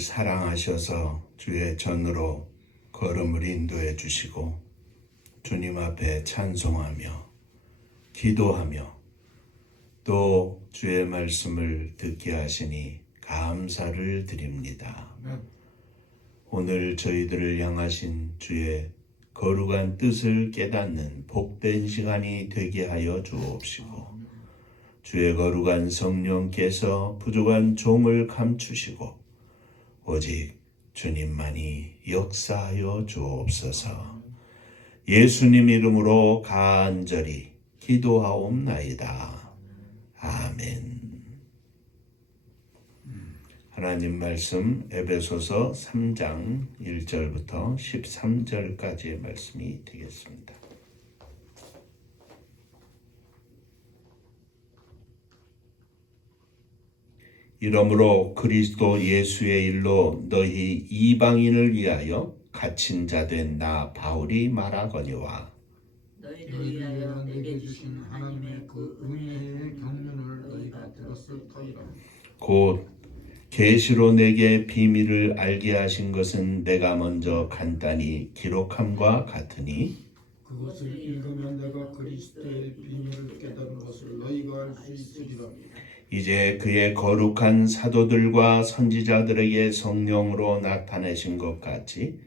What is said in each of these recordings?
사랑하셔서 주의 전으로 걸음을 인도해 주시고 주님 앞에 찬송하며 기도하며 또 주의 말씀을 듣게 하시니 감사를 드립니다. 오늘 저희들을 향하신 주의 거룩한 뜻을 깨닫는 복된 시간이 되게 하여 주옵시고 주의 거룩한 성령께서 부족한 종을 감추시고 오직 주님만이 역사하여 주옵소서. 예수님 이름으로 간절히 기도하옵나이다. 아멘. 하나님 말씀 에베소서 3장 1절부터 13절까지의 말씀이 되겠습니다. 이러므로 그리스도 예수의 일로 너희 이방인을 위하여 갇힌 자 된 나 바울이 말하거니와 너희를 위하여 내게 주신 하나님의 그 은혜의 경륜을 너희가 들었을 터이라. 곧 계시로 내게 비밀을 알게 하신 것은 내가 먼저 간단히 기록함과 같으니 그것을 읽으면 내가 그리스도의 비밀을 깨달은 것을 너희가 알 수 있으리라. 이제 그의 거룩한 사도들과 선지자들에게 성령으로 나타내신 것 같이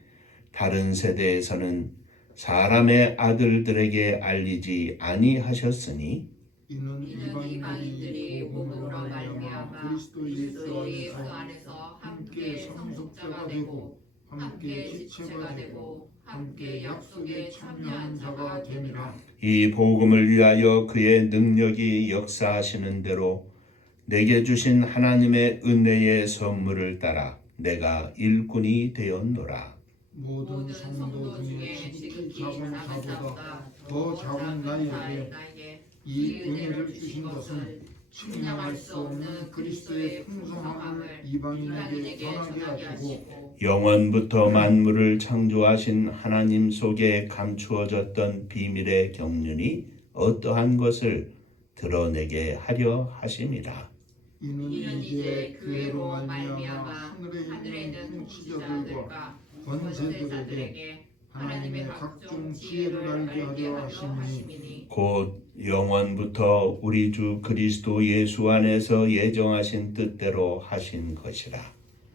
다른 세대에서는 사람의 아들들에게 알리지 아니하셨으니 이는 이방인들이 복음으로 말미암아 그리스도 예수 안에서 함께 상속자가 되고 함께 지체가 되고 함께 약속에 참여하는 자가 됨이라. 이 복음을 위하여 그의 능력이 역사하시는 대로 내게 주신 하나님의 은혜의 선물을 따라 내가 일꾼이 되었노라. 모든 성도 중에 지극히 작은 자보다 더 작은 나에게 이 은혜를 주신 것은 측량할 수 없는 그리스도의 풍성함을 이방인에게 전하게 하시고 영원부터 만물을 창조하신 하나님 속에 감추어졌던 비밀의 경륜이 어떠한 것을 드러내게 하려 하심이라. 이는 이제 교회로 말미암아 하늘에 있는 통치자들과 권세들에게 하나님의 각종 지혜를 알게 하려 하심이니 곧 영원부터 우리 주 그리스도 예수 안에서 예정하신 뜻대로 하신 것이라.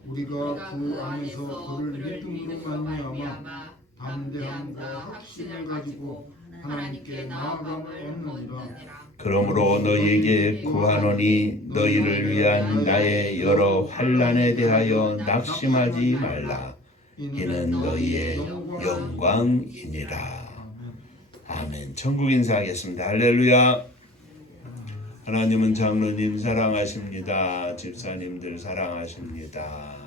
우리가 그 안에서 그를 믿음으로 말미암아 담대함과 확신을 가지고 하나님께 나아감을 얻느니라. 그러므로 너희에게 구하노니 너희를 위한 나의 여러 환난에 대하여 낙심하지 말라. 이는 너희의 영광이니라. 아멘. 천국 인사하겠습니다. 할렐루야. 하나님은 장로님 사랑하십니다. 집사님들 사랑하십니다.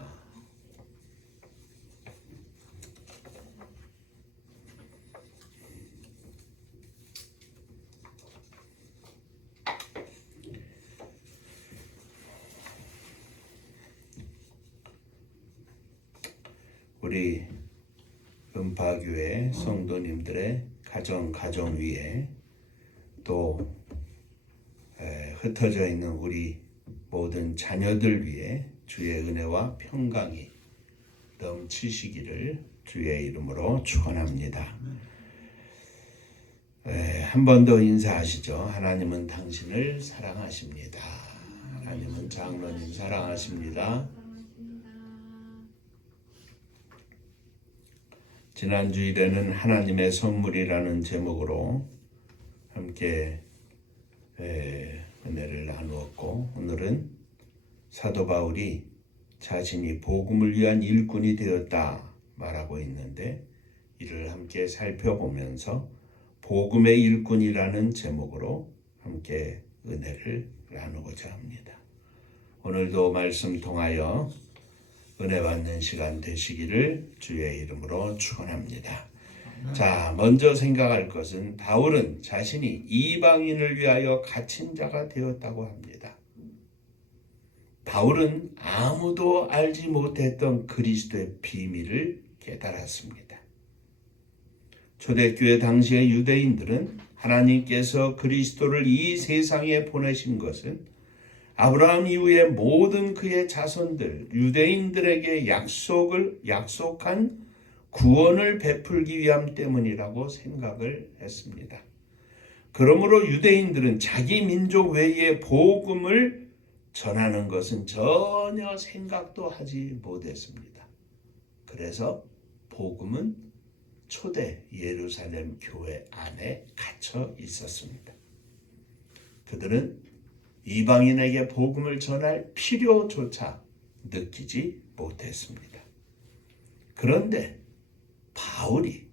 우리 은파교회 성도님들의 가정 위에 또 흩어져 있는 우리 모든 자녀들 위에 주의 은혜와 평강이 넘치시기를 주의 이름으로 축원합니다. 한 번 더 인사하시죠. 하나님은 당신을 사랑하십니다. 하나님은 장로님 사랑하십니다. 지난 주일에는 하나님의 선물이라는 제목으로 함께 은혜를 나누었고 오늘은 사도 바울이 자신이 복음을 위한 일꾼이 되었다 말하고 있는데 이를 함께 살펴보면서 복음의 일꾼이라는 제목으로 함께 은혜를 나누고자 합니다. 오늘도 말씀 통하여 은혜 받는 시간 되시기를 주의 이름으로 축원합니다. 자, 먼저 생각할 것은 바울은 자신이 이방인을 위하여 갇힌 자가 되었다고 합니다. 바울은 아무도 알지 못했던 그리스도의 비밀을 깨달았습니다. 초대교회 당시의 유대인들은 하나님께서 그리스도를 이 세상에 보내신 것은 아브라함 이후에 모든 그의 자손들 유대인들에게 약속한 구원을 베풀기 위함 때문이라고 생각을 했습니다. 그러므로 유대인들은 자기 민족 외에 복음을 전하는 것은 전혀 생각도 하지 못했습니다. 그래서 복음은 초대 예루살렘 교회 안에 갇혀 있었습니다. 그들은 이방인에게 복음을 전할 필요조차 느끼지 못했습니다. 그런데 바울이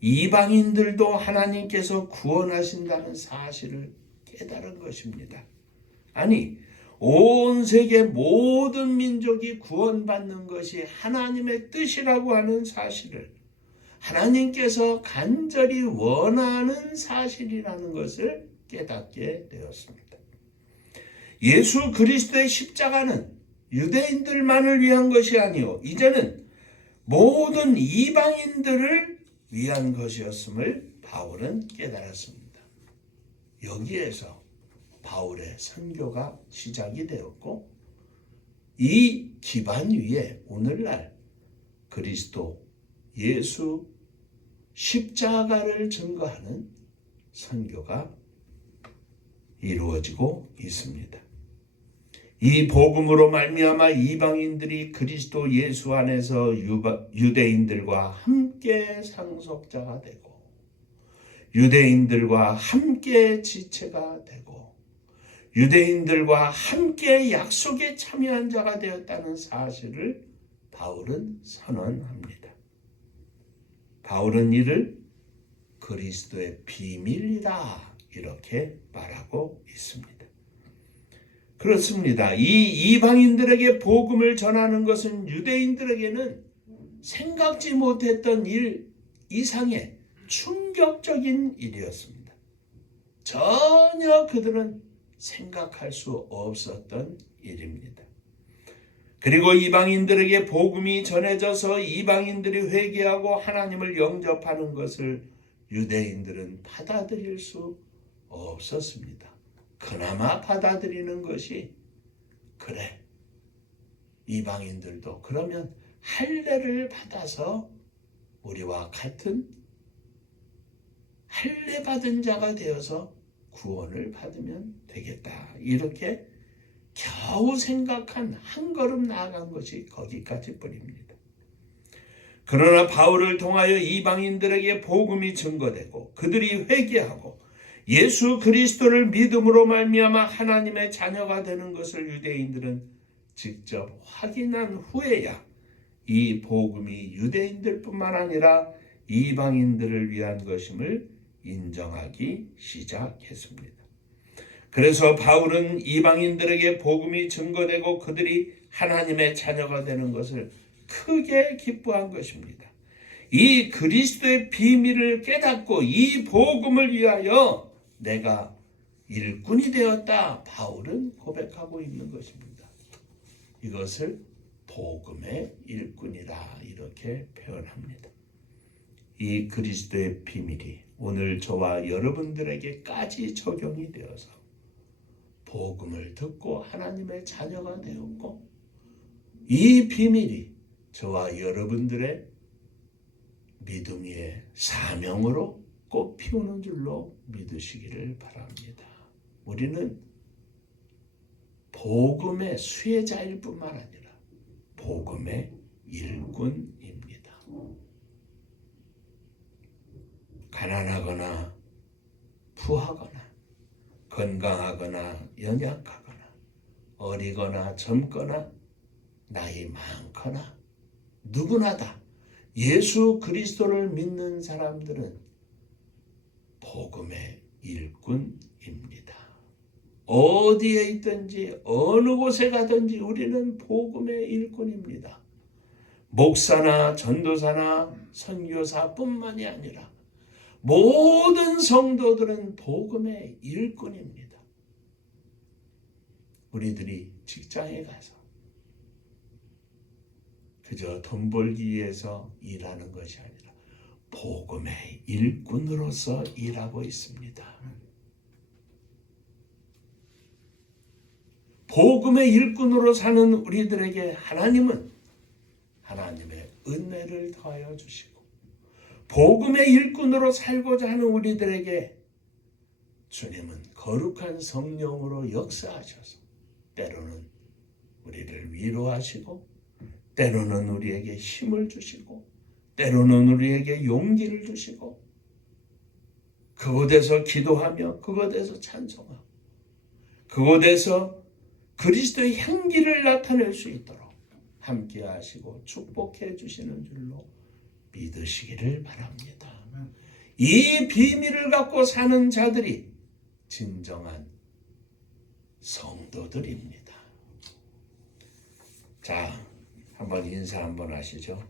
이방인들도 하나님께서 구원하신다는 사실을 깨달은 것입니다. 아니, 온 세계 모든 민족이 구원받는 것이 하나님의 뜻이라고 하는 사실을, 하나님께서 간절히 원하는 사실이라는 것을 깨닫게 되었습니다. 예수 그리스도의 십자가는 유대인들만을 위한 것이 아니요 이제는 모든 이방인들을 위한 것이었음을 바울은 깨달았습니다. 여기에서 바울의 선교가 시작이 되었고, 이 기반 위에 오늘날 그리스도 예수 십자가를 증거하는 선교가 이루어지고 있습니다. 이 복음으로 말미암아 이방인들이 그리스도 예수 안에서 유대인들과 함께 상속자가 되고, 유대인들과 함께 지체가 되고, 유대인들과 함께 약속에 참여한 자가 되었다는 사실을 바울은 선언합니다. 바울은 이를 그리스도의 비밀이다 이렇게 말하고 있습니다. 그렇습니다. 이 이방인들에게 복음을 전하는 것은 유대인들에게는 생각지 못했던 일 이상의 충격적인 일이었습니다. 전혀 그들은 생각할 수 없었던 일입니다. 그리고 이방인들에게 복음이 전해져서 이방인들이 회개하고 하나님을 영접하는 것을 유대인들은 받아들일 수 없었습니다. 그나마 받아들이는 것이, 그래, 이방인들도 그러면 할례를 받아서 우리와 같은 할례 받은 자가 되어서 구원을 받으면 되겠다, 이렇게 겨우 생각한, 한 걸음 나아간 것이 거기까지뿐입니다. 그러나 바울을 통하여 이방인들에게 복음이 증거되고 그들이 회개하고 예수 그리스도를 믿음으로 말미암아 하나님의 자녀가 되는 것을 유대인들은 직접 확인한 후에야 이 복음이 유대인들뿐만 아니라 이방인들을 위한 것임을 인정하기 시작했습니다. 그래서 바울은 이방인들에게 복음이 증거되고 그들이 하나님의 자녀가 되는 것을 크게 기뻐한 것입니다. 이 그리스도의 비밀을 깨닫고 이 복음을 위하여 내가 일꾼이 되었다, 바울은 고백하고 있는 것입니다. 이것을 복음의 일꾼이라 이렇게 표현합니다. 이 그리스도의 비밀이 오늘 저와 여러분들에게까지 적용이 되어서 복음을 듣고 하나님의 자녀가 되었고, 이 비밀이 저와 여러분들의 믿음 위에 사명으로 꽃 피우는 줄로 믿으시기를 바랍니다. 우리는 복음의 수혜자일 뿐만 아니라 복음의 일꾼입니다. 가난하거나 부하거나 건강하거나 연약하거나 어리거나 젊거나 나이 많거나 누구나 다 예수 그리스도를 믿는 사람들은 복음의 일꾼입니다. 어디에 있든지 어느 곳에 가든지 우리는 복음의 일꾼입니다. 목사나 전도사나 선교사뿐만이 아니라 모든 성도들은 복음의 일꾼입니다. 우리들이 직장에 가서 그저 돈 벌기 위해서 일하는 것이 아니라 복음의 일꾼으로서 일하고 있습니다. 복음의 일꾼으로 사는 우리들에게 하나님은 하나님의 은혜를 더하여 주시고, 복음의 일꾼으로 살고자 하는 우리들에게 주님은 거룩한 성령으로 역사하셔서 때로는 우리를 위로하시고, 때로는 우리에게 힘을 주시고, 때로는 우리에게 용기를 주시고, 그곳에서 기도하며 그곳에서 찬송하고 그곳에서 그리스도의 향기를 나타낼 수 있도록 함께 하시고 축복해 주시는 줄로 믿으시기를 바랍니다. 이 비밀을 갖고 사는 자들이 진정한 성도들입니다. 자, 한번 인사 한번 하시죠.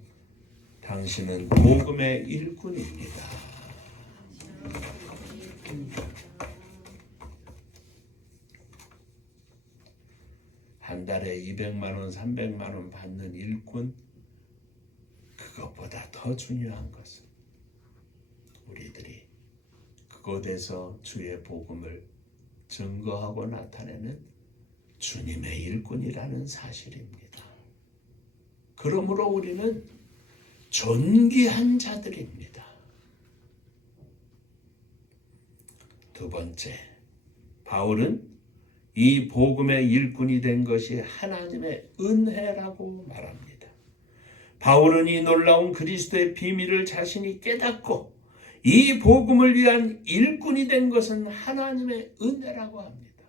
당신은 복음의 일꾼입니다. 한 달에 200만 원, 300만 원 받는 일꾼, 그것보다 더 중요한 것은 우리들이 그곳에서 주의 복음을 증거하고 나타내는 주님의 일꾼이라는 사실입니다. 그러므로 우리는 존귀한 자들입니다. 두 번째, 바울은 이 복음의 일꾼이 된 것이 하나님의 은혜라고 말합니다. 바울은 이 놀라운 그리스도의 비밀을 자신이 깨닫고 이 복음을 위한 일꾼이 된 것은 하나님의 은혜라고 합니다.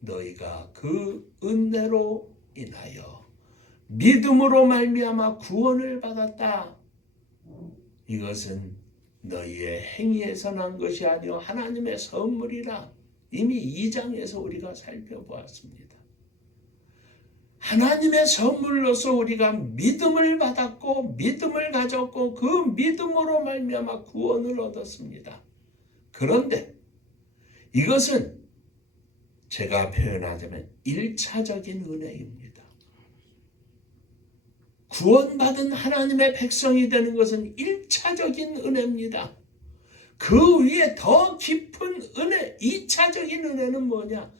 너희가 그 은혜로 인하여 믿음으로 말미암아 구원을 받았다. 이것은 너희의 행위에서 난 것이 아니요 하나님의 선물이라. 이미 2장에서 우리가 살펴보았습니다. 하나님의 선물로서 우리가 믿음을 받았고 믿음을 가졌고 그 믿음으로 말미암아 구원을 얻었습니다. 그런데 이것은 제가 표현하자면 1차적인 은혜입니다. 구원받은 하나님의 백성이 되는 것은 1차적인 은혜입니다. 그 위에 더 깊은 은혜, 2차적인 은혜는 뭐냐?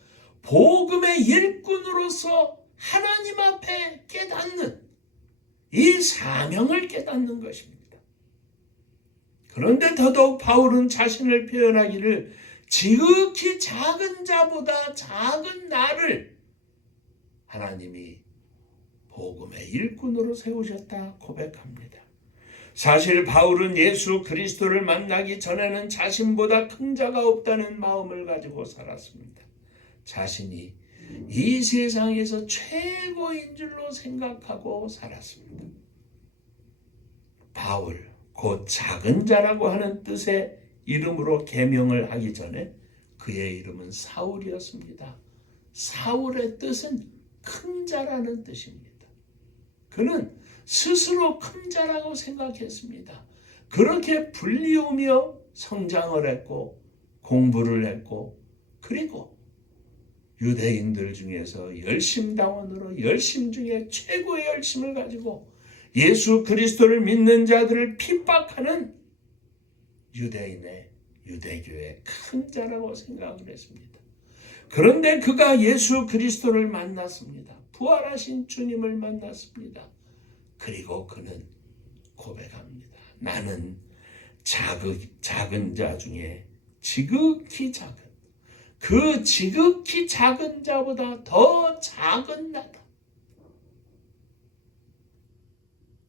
복음의 일꾼으로서 하나님 앞에 깨닫는 이 사명을 깨닫는 것입니다. 그런데 더더욱 바울은 자신을 표현하기를 지극히 작은 자보다 작은 나를 하나님이 복음의 일꾼으로 세우셨다 고백합니다. 사실 바울은 예수 그리스도를 만나기 전에는 자신보다 큰 자가 없다는 마음을 가지고 살았습니다. 자신이 이 세상에서 최고인 줄로 생각하고 살았습니다. 바울, 곧 작은 자라고 하는 뜻의 이름으로 계명을 하기 전에 그의 이름은 사울이었습니다. 사울의 뜻은 큰 자라는 뜻입니다. 그는 스스로 큰 자라고 생각했습니다. 그렇게 불리우며 성장을 했고 공부를 했고, 그리고 유대인들 중에서 열심당원으로 열심 중에 최고의 열심을 가지고 예수 그리스도를 믿는 자들을 핍박하는 유대교의 큰 자라고 생각을 했습니다. 그런데 그가 예수 그리스도를 만났습니다. 부활하신 주님을 만났습니다. 그리고 그는 고백합니다. 나는 작은 자 중에 지극히 작은, 그 지극히 작은 자보다 더 작은 나다.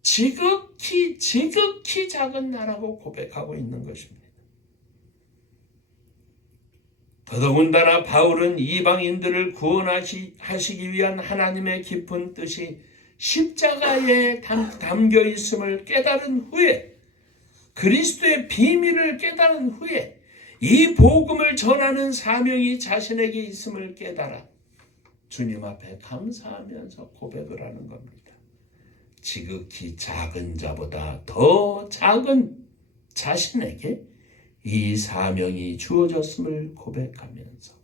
지극히 작은 나라고 고백하고 있는 것입니다. 더더군다나 바울은 이방인들을 구원하시기 위한 하나님의 깊은 뜻이 십자가에 담겨 있음을 깨달은 후에, 그리스도의 비밀을 깨달은 후에 이 복음을 전하는 사명이 자신에게 있음을 깨달아 주님 앞에 감사하면서 고백을 하는 겁니다. 지극히 작은 자보다 더 작은 자신에게 이 사명이 주어졌음을 고백하면서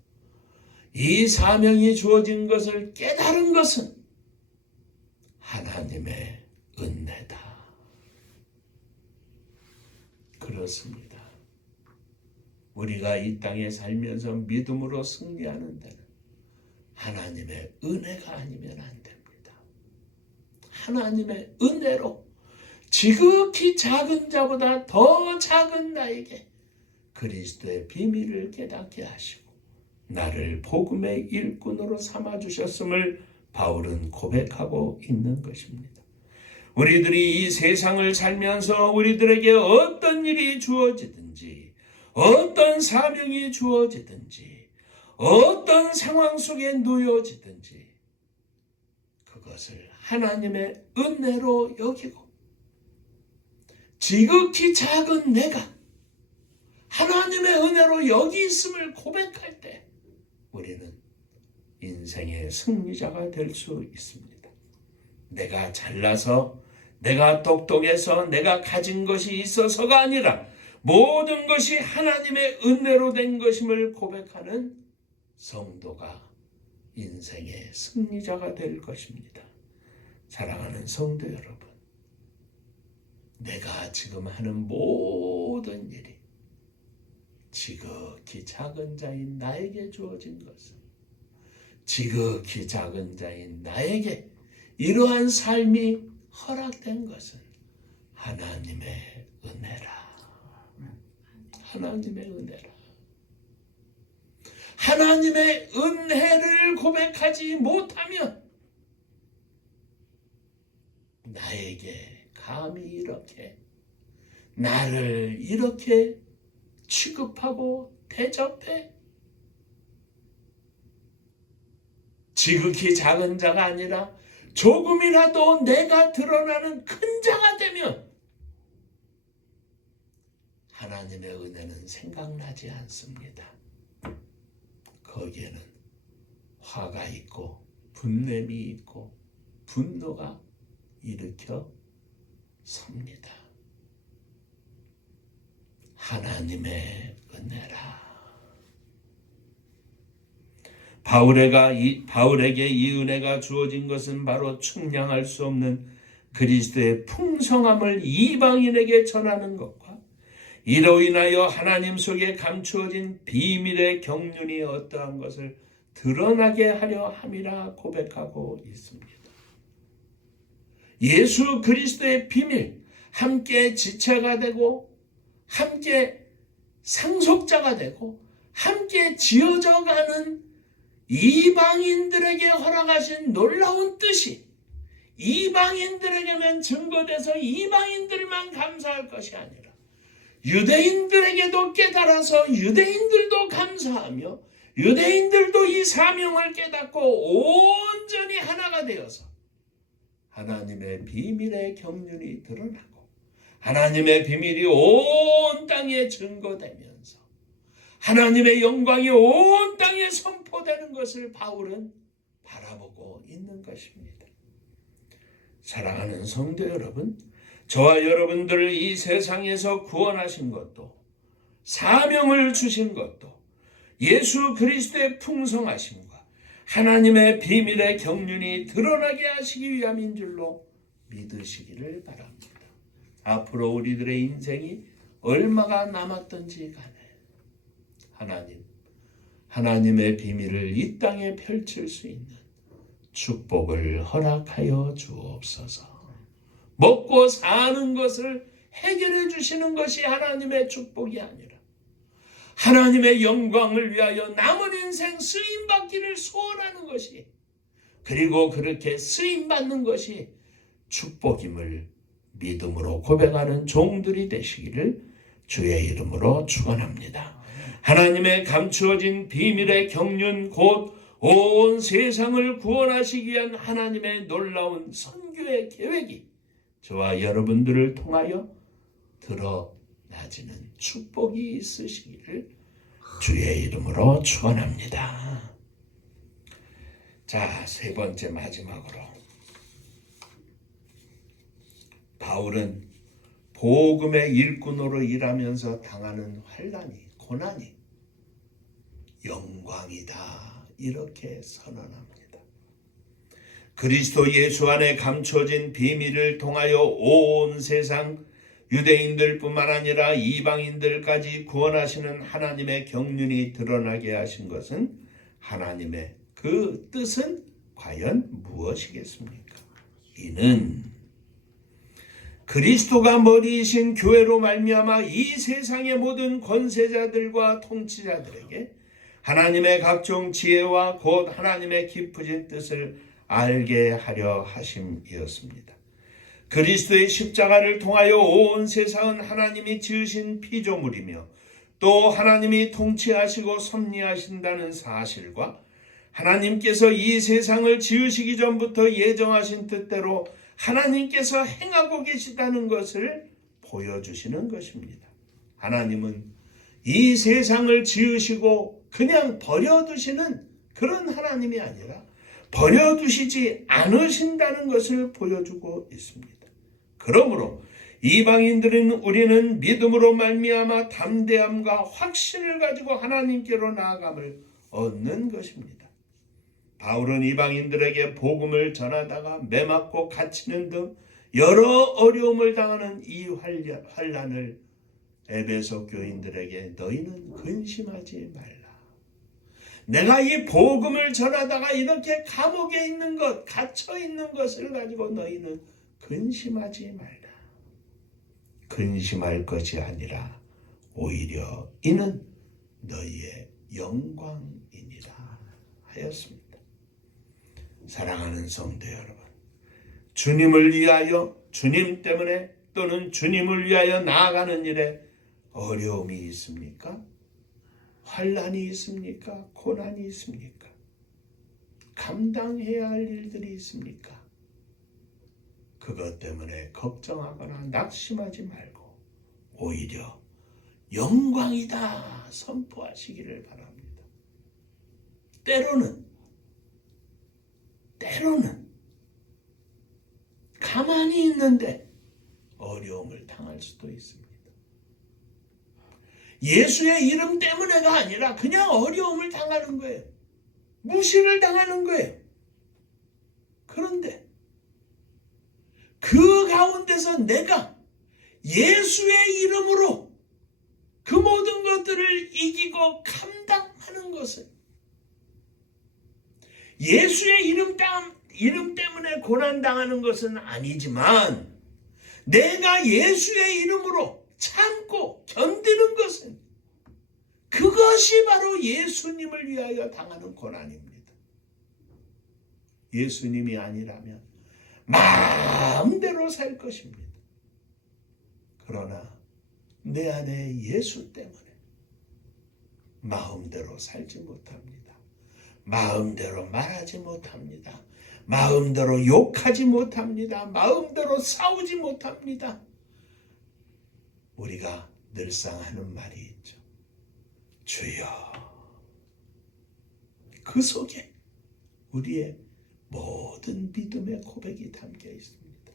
이 사명이 주어진 것을 깨달은 것은 하나님의 은혜다. 그렇습니다. 우리가 이 땅에 살면서 믿음으로 승리하는 데는 하나님의 은혜가 아니면 안 됩니다. 하나님의 은혜로 지극히 작은 자보다 더 작은 나에게 그리스도의 비밀을 깨닫게 하시고 나를 복음의 일꾼으로 삼아주셨음을 바울은 고백하고 있는 것입니다. 우리들이 이 세상을 살면서 우리들에게 어떤 일이 주어지든지 어떤 사명이 주어지든지 어떤 상황 속에 놓여지든지 그것을 하나님의 은혜로 여기고 지극히 작은 내가 하나님의 은혜로 여기 있음을 고백할 때 우리는 인생의 승리자가 될 수 있습니다. 내가 잘나서 내가 똑똑해서 내가 가진 것이 있어서가 아니라 모든 것이 하나님의 은혜로 된 것임을 고백하는 성도가 인생의 승리자가 될 것입니다. 사랑하는 성도 여러분, 내가 지금 하는 모든 일이 지극히 작은 자인 나에게 주어진 것은 지극히 작은 자인 나에게 이러한 삶이 허락된 것은 하나님의 은혜라. 하나님의 은혜라. 하나님의 은혜를 고백하지 못하면 나에게 감히 이렇게 나를 이렇게 취급하고 대접해 지극히 작은 자가 아니라 조금이라도 내가 드러나는 큰 자가 되면 하나님의 은혜는 생각나지 않습니다. 거기에는 화가 있고 분냄이 있고 분노가 일으켜 섭니다. 하나님의 은혜라. 바울에게 이 은혜가 주어진 것은 바로 측량할 수 없는 그리스도의 풍성함을 이방인에게 전하는 것과 이로 인하여 하나님 속에 감추어진 비밀의 경륜이 어떠한 것을 드러나게 하려 함이라 고백하고 있습니다. 예수 그리스도의 비밀, 함께 지체가 되고 함께 상속자가 되고 함께 지어져가는 이방인들에게 허락하신 놀라운 뜻이 이방인들에게만 증거돼서 이방인들만 감사할 것이 아니라 유대인들에게도 깨달아서 유대인들도 감사하며 유대인들도 이 사명을 깨닫고 온전히 하나가 되어서 하나님의 비밀의 경륜이 드러나고 하나님의 비밀이 온 땅에 증거되면서 하나님의 영광이 온 땅에 선포되는 것을 바울은 바라보고 있는 것입니다. 사랑하는 성도 여러분, 저와 여러분들을 이 세상에서 구원하신 것도 사명을 주신 것도 예수 그리스도의 풍성하심과 하나님의 비밀의 경륜이 드러나게 하시기 위함인 줄로 믿으시기를 바랍니다. 앞으로 우리들의 인생이 얼마가 남았든지 간에 하나님의 비밀을 이 땅에 펼칠 수 있는 축복을 허락하여 주옵소서. 먹고 사는 것을 해결해 주시는 것이 하나님의 축복이 아니라 하나님의 영광을 위하여 남은 인생 쓰임받기를 소원하는 것이 그리고 그렇게 쓰임받는 것이 축복임을 믿음으로 고백하는 종들이 되시기를 주의 이름으로 축원합니다. 하나님의 감추어진 비밀의 경륜 곧 온 세상을 구원하시기 위한 하나님의 놀라운 선교의 계획이 저와 여러분들을 통하여 드러나지는 축복이 있으시기를 주의 이름으로 축원합니다. 자, 세 번째 마지막으로 바울은 복음의 일꾼으로 일하면서 당하는 환난이 고난이 영광이다 이렇게 선언합니다. 그리스도 예수 안에 감춰진 비밀을 통하여 온 세상 유대인들뿐만 아니라 이방인들까지 구원하시는 하나님의 경륜이 드러나게 하신 것은 하나님의 그 뜻은 과연 무엇이겠습니까? 이는 그리스도가 머리이신 교회로 말미암아 이 세상의 모든 권세자들과 통치자들에게 하나님의 각종 지혜와 곧 하나님의 깊으신 뜻을 알게 하려 하심이었습니다. 그리스도의 십자가를 통하여 온 세상은 하나님이 지으신 피조물이며 또 하나님이 통치하시고 섭리하신다는 사실과 하나님께서 이 세상을 지으시기 전부터 예정하신 뜻대로 하나님께서 행하고 계시다는 것을 보여주시는 것입니다. 하나님은 이 세상을 지으시고 그냥 버려두시는 그런 하나님이 아니라 버려두시지 않으신다는 것을 보여주고 있습니다. 그러므로 이방인들은 우리는 믿음으로 말미암아 담대함과 확신을 가지고 하나님께로 나아감을 얻는 것입니다. 바울은 이방인들에게 복음을 전하다가 매맞고 갇히는 등 여러 어려움을 당하는 이 환난을 에베소 교인들에게 너희는 근심하지 말라. 내가 이 복음을 전하다가 이렇게 감옥에 있는 것, 갇혀 있는 것을 가지고 너희는 근심하지 말라. 근심할 것이 아니라 오히려 이는 너희의 영광이니라 하였습니다. 사랑하는 성도 여러분, 주님을 위하여, 주님 때문에 또는 주님을 위하여 나아가는 일에 어려움이 있습니까? 환난이 있습니까? 고난이 있습니까? 감당해야 할 일들이 있습니까? 그것 때문에 걱정하거나 낙심하지 말고 오히려 영광이다 선포하시기를 바랍니다. 때로는 가만히 있는데 어려움을 당할 수도 있습니다. 예수의 이름 때문에가 아니라 그냥 어려움을 당하는 거예요. 무시를 당하는 거예요. 그런데 그 가운데서 내가 예수의 이름으로 그 모든 것들을 이기고 감당하는 것은 예수의 이름 때문에 고난당하는 것은 아니지만 내가 예수의 이름으로 참고 견디는 것은 그것이 바로 예수님을 위하여 당하는 고난입니다. 예수님이 아니라면 마음대로 살 것입니다. 그러나 내 안에 예수 때문에 마음대로 살지 못합니다. 마음대로 말하지 못합니다. 마음대로 욕하지 못합니다. 마음대로 싸우지 못합니다. 우리가 늘상 하는 말이 있죠. 주여. 그 속에 우리의 모든 믿음의 고백이 담겨 있습니다.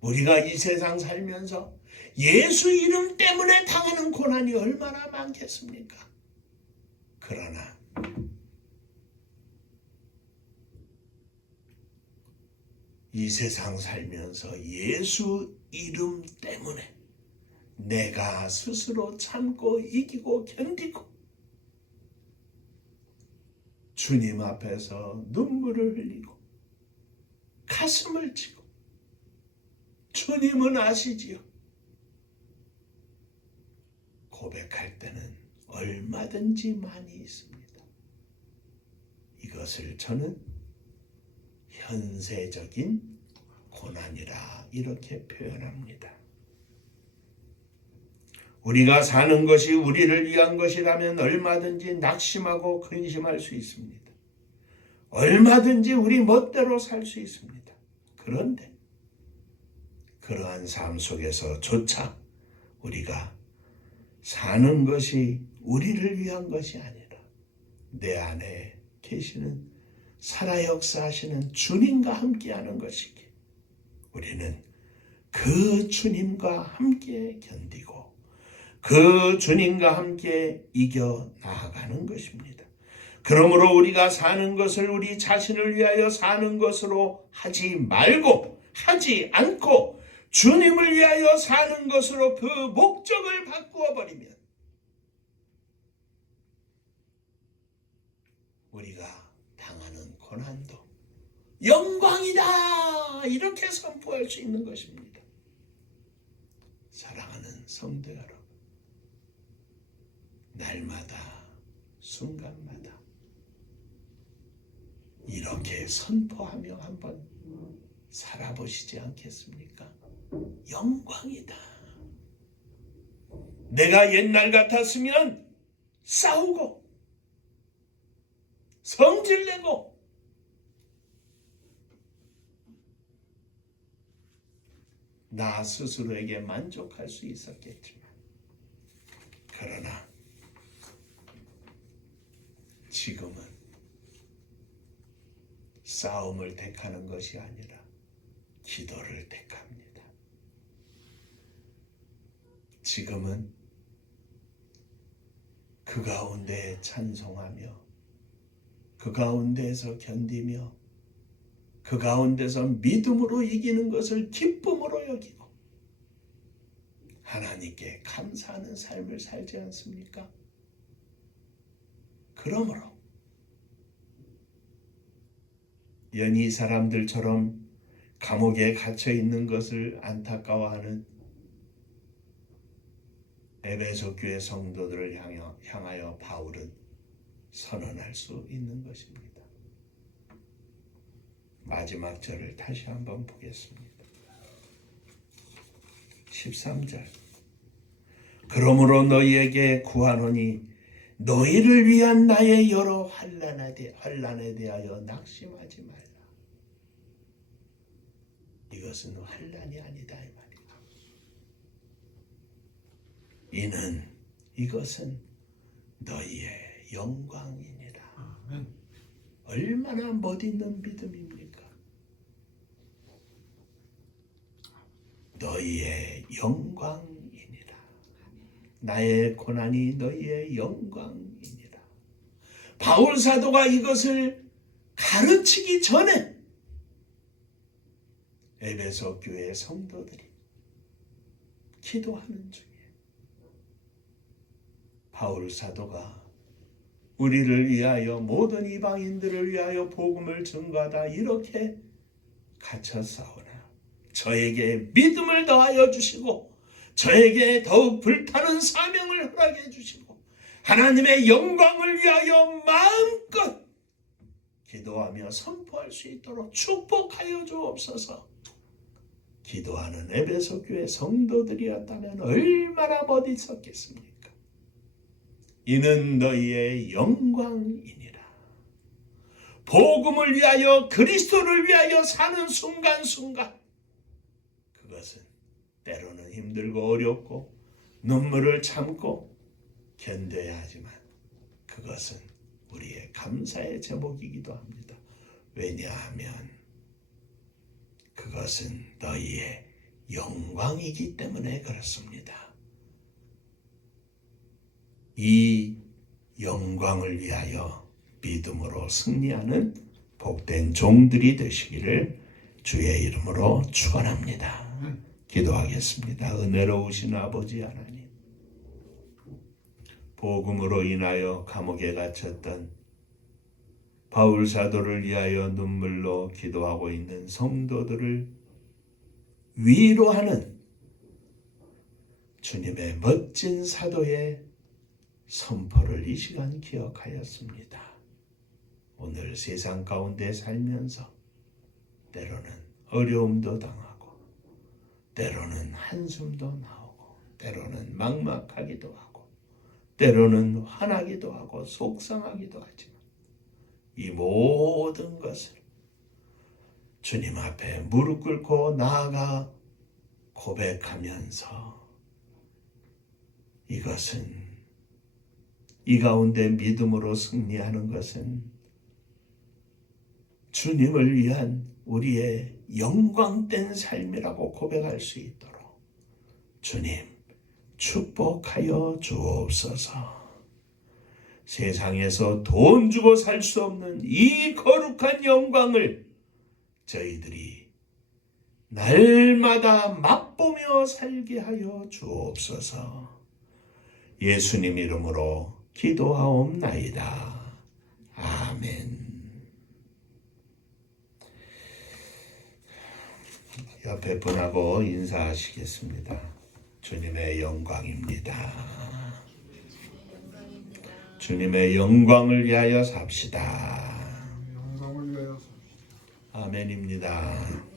우리가 이 세상 살면서 예수 이름 때문에 당하는 고난이 얼마나 많겠습니까? 그러나 이 세상 살면서 예수 이름 때문에 내가 스스로 참고 이기고 견디고 주님 앞에서 눈물을 흘리고 가슴을 치고 주님은 아시지요. 고백할 때는 얼마든지 많이 있습니다. 이것을 저는 현세적인 고난이라 이렇게 표현합니다. 우리가 사는 것이 우리를 위한 것이라면 얼마든지 낙심하고 근심할 수 있습니다. 얼마든지 우리 멋대로 살 수 있습니다. 그런데 그러한 삶 속에서조차 우리가 사는 것이 우리를 위한 것이 아니라 내 안에 계시는 살아 역사하시는 주님과 함께하는 것이기에 우리는 그 주님과 함께 견디고 그 주님과 함께 이겨 나아가는 것입니다. 그러므로 우리가 사는 것을 우리 자신을 위하여 사는 것으로 하지 말고 하지 않고 주님을 위하여 사는 것으로 그 목적을 바꾸어 버리면 우리가 당하는 고난도 영광이다 이렇게 선포할 수 있는 것입니다. 사랑하는 성도 여러분, 날마다 순간마다 이렇게 선포하며 한번 살아보시지 않겠습니까? 영광이다. 내가 옛날 같았으면 싸우고 성질내고 나 스스로에게 만족할 수 있었겠지만, 그러나 지금은 싸움을 택하는 것이 아니라 기도를 택합니다. 지금은 그 가운데 찬송하며 그 가운데에서 견디며 그 가운데서 믿음으로 이기는 것을 기쁨으로 여기고 하나님께 감사하는 삶을 살지 않습니까? 그러므로 연희 사람들처럼 감옥에 갇혀 있는 것을 안타까워하는 에베소 교회 성도들을 향하여 바울은 선언할 수 있는 것입니다. 마지막 절을 다시 한번 보겠습니다. 13절. 그러므로 너희에게 구하노니 너희를 위한 나의 여러 환난에 대하여 낙심하지 말라. 이것은 환난이 아니다 이 말이다. 이것은 너희의 영광이니라. 얼마나 멋있는 믿음입니까? 너희의 영광이니라. 나의 고난이 너희의 영광이니라. 바울 사도가 이것을 가르치기 전에 에베소 교회 성도들이 기도하는 중에 바울 사도가 우리를 위하여 모든 이방인들을 위하여 복음을 전가하다 이렇게 갇혀 싸우나 저에게 믿음을 더하여 주시고 저에게 더욱 불타는 사명을 허락해 주시고 하나님의 영광을 위하여 마음껏 기도하며 선포할 수 있도록 축복하여 주옵소서. 기도하는 에베소 교회 성도들이었다면 얼마나 멋있었겠습니까? 이는 너희의 영광이니라. 복음을 위하여 그리스도를 위하여 사는 순간순간 그것은 때로는 힘들고 어렵고 눈물을 참고 견뎌야 하지만 그것은 우리의 감사의 제목이기도 합니다. 왜냐하면 그것은 너희의 영광이기 때문에 그렇습니다. 이 영광을 위하여 믿음으로 승리하는 복된 종들이 되시기를 주의 이름으로 축원합니다. 기도하겠습니다. 은혜로우신 아버지 하나님, 복음으로 인하여 감옥에 갇혔던 바울 사도를 위하여 눈물로 기도하고 있는 성도들을 위로하는 주님의 멋진 사도의 선포를 이 시간 기억하였습니다. 오늘 세상 가운데 살면서 때로는 어려움도 당하고 때로는 한숨도 나오고 때로는 막막하기도 하고 때로는 화나기도 하고 속상하기도 하지만 이 모든 것을 주님 앞에 무릎 꿇고 나아가 고백하면서 이것은 이 가운데 믿음으로 승리하는 것은 주님을 위한 우리의 영광된 삶이라고 고백할 수 있도록 주님 축복하여 주옵소서. 세상에서 돈 주고 살 수 없는 이 거룩한 영광을 저희들이 날마다 맛보며 살게 하여 주옵소서. 예수님 이름으로 기도하옵나이다. 아멘. 옆에 분하고 인사하시겠습니다. 주님의 영광입니다. 주님의 영광을 위하여 삽시다. 영광을 위하여 아멘입니다.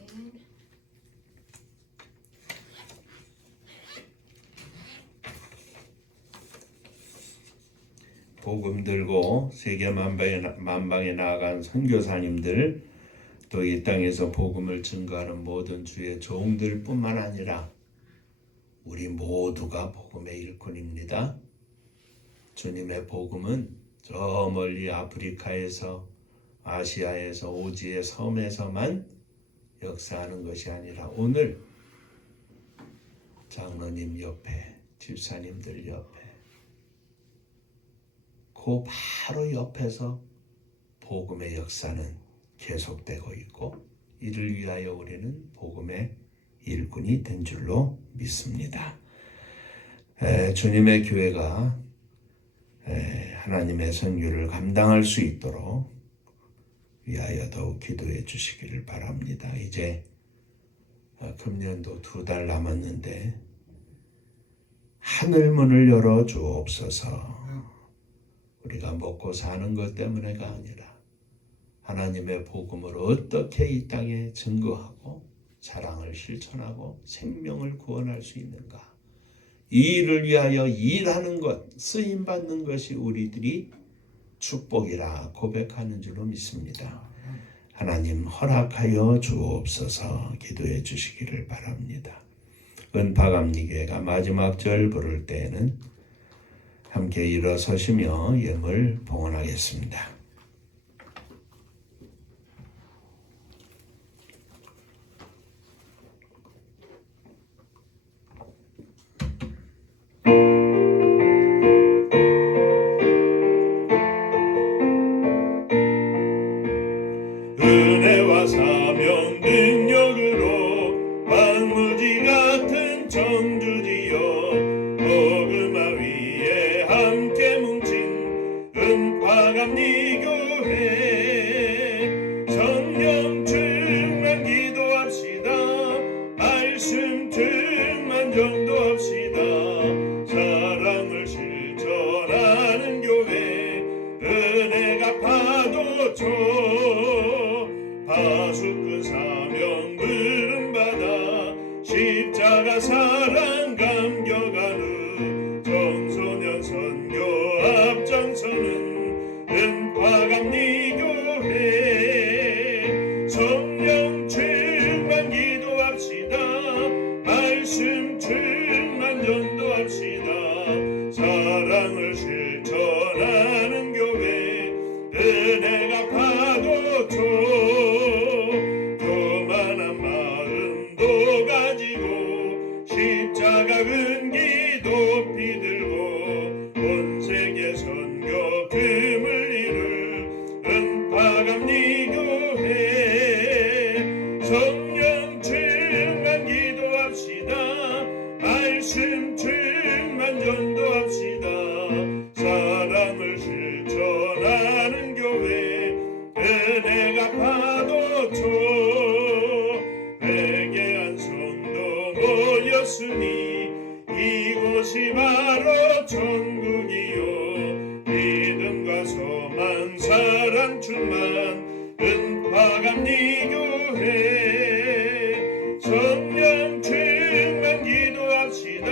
복음 들고 세계 만방에 나아간 선교사님들, 또 이 땅에서 복음을 증거하는 모든 주의 종들뿐만 아니라 우리 모두가 복음의 일꾼입니다. 주님의 복음은 저 멀리 아프리카에서, 아시아에서, 오지의 섬에서만 역사하는 것이 아니라 오늘 장로님 옆에, 집사님들 옆에, 그 바로 옆에서 복음의 역사는 계속되고 있고, 이를 위하여 우리는 복음의 일꾼이 된 줄로 믿습니다. 주님의 교회가 하나님의 선교를 감당할 수 있도록 위하여 더욱 기도해 주시기를 바랍니다. 이제 금년도 2달 남았는데 하늘문을 열어 주옵소서. 우리가 먹고 사는 것 때문에가 아니라 하나님의 복음을 어떻게 이 땅에 증거하고 사랑을 실천하고 생명을 구원할 수 있는가, 이 일을 위하여 일하는 것, 쓰임받는 것이 우리들이 축복이라 고백하는 줄로 믿습니다. 하나님 허락하여 주옵소서. 기도해 주시기를 바랍니다. 은파감리교회가 마지막 절 부를 때에는 함께 일어서시며 예물 봉헌하겠습니다. 은혜와 사명 능력으로 황무지 같은 청주지여 복음화 위에 함께 뭉친 은파감리교회, 성령 충만 기도합시다. 말씀 충만 전도합시다. 사랑을 실천하는 교회, 은혜가 파도쳐 파수꾼 사명 부름받아 십자가 사랑 감격하는 청소년 선교 앞장서는 은파감리교회, 성령 충만 기도합시다. 말씀 충만 전도합시다. 사랑을 실천하는 교회, 은혜가 파도쳐 교만한 마음도 가지고 십자가 은기 높이 들고 온 세계 선교 금을 이룰 은파감리교회, 성령 충만 기도합시다. 말씀 충만 전도합시다. 사랑을 실천하는 교회, 은혜가 파도쳐 회개한 성도 모였으니 이곳이 바로 천국이요 믿음과 소망 사랑 충만 은파감리교회, 성령 충만 기도합시다.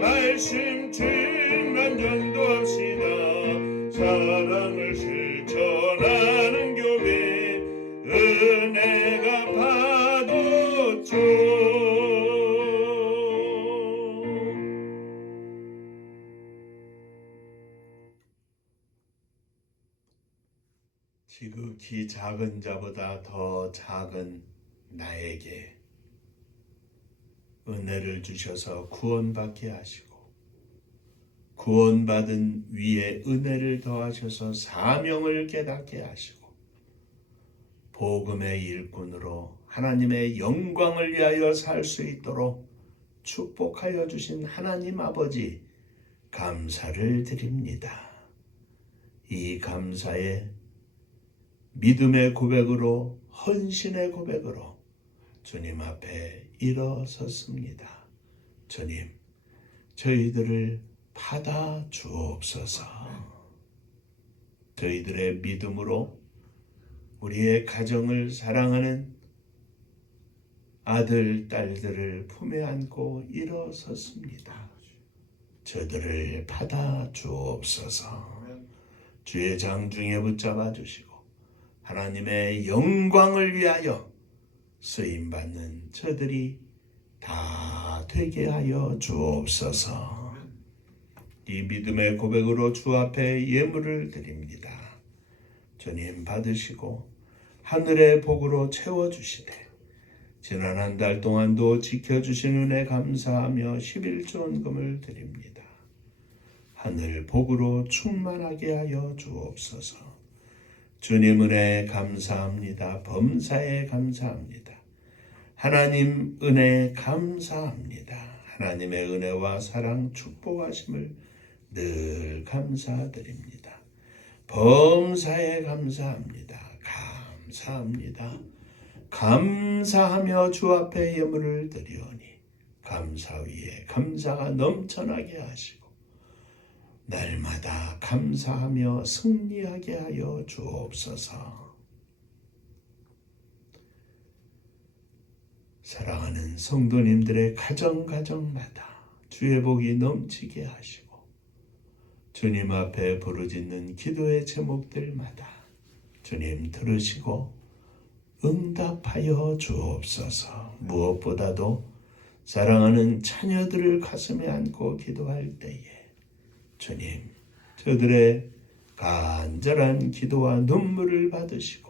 말씀 충만 전도합시다. 사랑을 실천하는 교회, 은혜가 파도쳐 지극히 작은 자보다 더 작은 나에게 은혜를 주셔서 구원받게 하시고, 구원받은 위에 은혜를 더하셔서 사명을 깨닫게 하시고, 복음의 일꾼으로 하나님의 영광을 위하여 살 수 있도록 축복하여 주신 하나님 아버지 감사를 드립니다. 이 감사의 믿음의 고백으로, 헌신의 고백으로 주님 앞에 일어섰습니다. 주님, 저희들을 받아 주옵소서. 저희들의 믿음으로 우리의 가정을 사랑하는 아들, 딸들을 품에 안고 일어섰습니다. 저들을 받아 주옵소서. 주의 장중에 붙잡아 주시고 하나님의 영광을 위하여 쓰임받는 저들이 다 되게 하여 주옵소서. 이 믿음의 고백으로 주 앞에 예물을 드립니다. 주님 받으시고 하늘의 복으로 채워주시되 지난 한 달 동안도 지켜주신 은혜 감사하며 11조원금을 드립니다. 하늘 복으로 충만하게 하여 주옵소서. 주님 은혜 감사합니다. 범사에 감사합니다. 하나님 은혜 감사합니다. 하나님의 은혜와 사랑 축복하심을 늘 감사드립니다. 범사에 감사합니다. 감사합니다. 감사하며 주 앞에 예물을 드리오니 감사 위에 감사가 넘쳐나게 하시고 날마다 감사하며 승리하게 하여 주옵소서. 사랑하는 성도님들의 가정가정마다 주의 복이 넘치게 하시고 주님 앞에 부르짖는 기도의 제목들마다 주님 들으시고 응답하여 주옵소서. 무엇보다도 사랑하는 자녀들을 가슴에 안고 기도할 때에 주님 저들의 간절한 기도와 눈물을 받으시고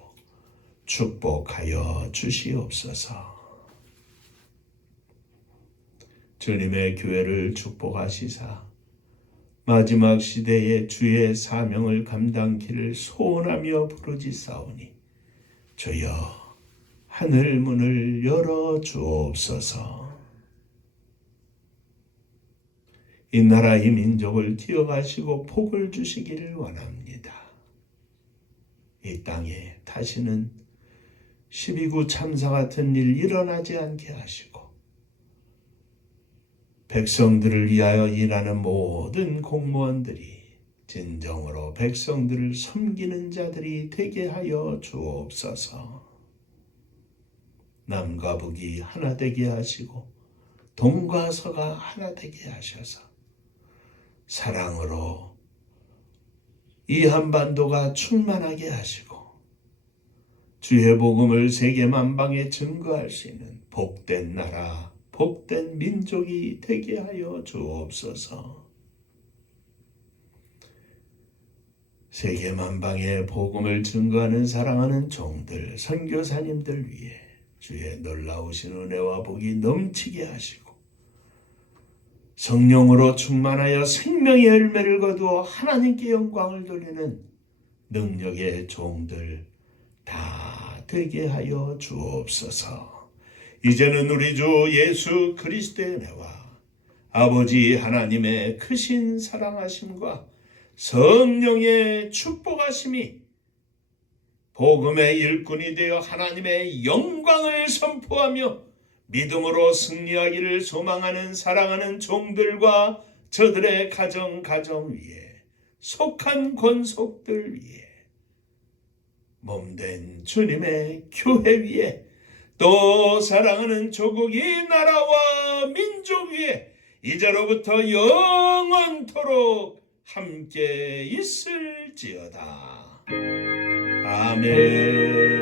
축복하여 주시옵소서. 주님의 교회를 축복하시사 마지막 시대에 주의 사명을 감당키를 소원하며 부르짖사오니 주여 하늘 문을 열어 주옵소서. 이 나라 이 민족을 기억하시고 복을 주시기를 원합니다. 이 땅에 다시는 12구 참사 같은 일 일어나지 않게 하시고 백성들을 위하여 일하는 모든 공무원들이 진정으로 백성들을 섬기는 자들이 되게 하여 주옵소서. 남과 북이 하나 되게 하시고 동과 서가 하나 되게 하셔서 사랑으로 이 한반도가 충만하게 하시고 주의 복음을 세계 만방에 증거할 수 있는 복된 나라, 복된 민족이 되게 하여 주옵소서. 세계 만방에 복음을 증거하는 사랑하는 종들, 선교사님들 위해 주의 놀라우신 은혜와 복이 넘치게 하시고 성령으로 충만하여 생명의 열매를 거두어 하나님께 영광을 돌리는 능력의 종들 다 되게 하여 주옵소서. 이제는 우리 주 예수 그리스도의 은혜와 아버지 하나님의 크신 사랑하심과 성령의 축복하심이 복음의 일꾼이 되어 하나님의 영광을 선포하며 믿음으로 승리하기를 소망하는 사랑하는 종들과 저들의 가정 위에 속한 권속들 위에 몸된 주님의 교회 위에 또 사랑하는 조국 이 나라와 민족 위에 이제로부터 영원토록 함께 있을지어다. 아멘.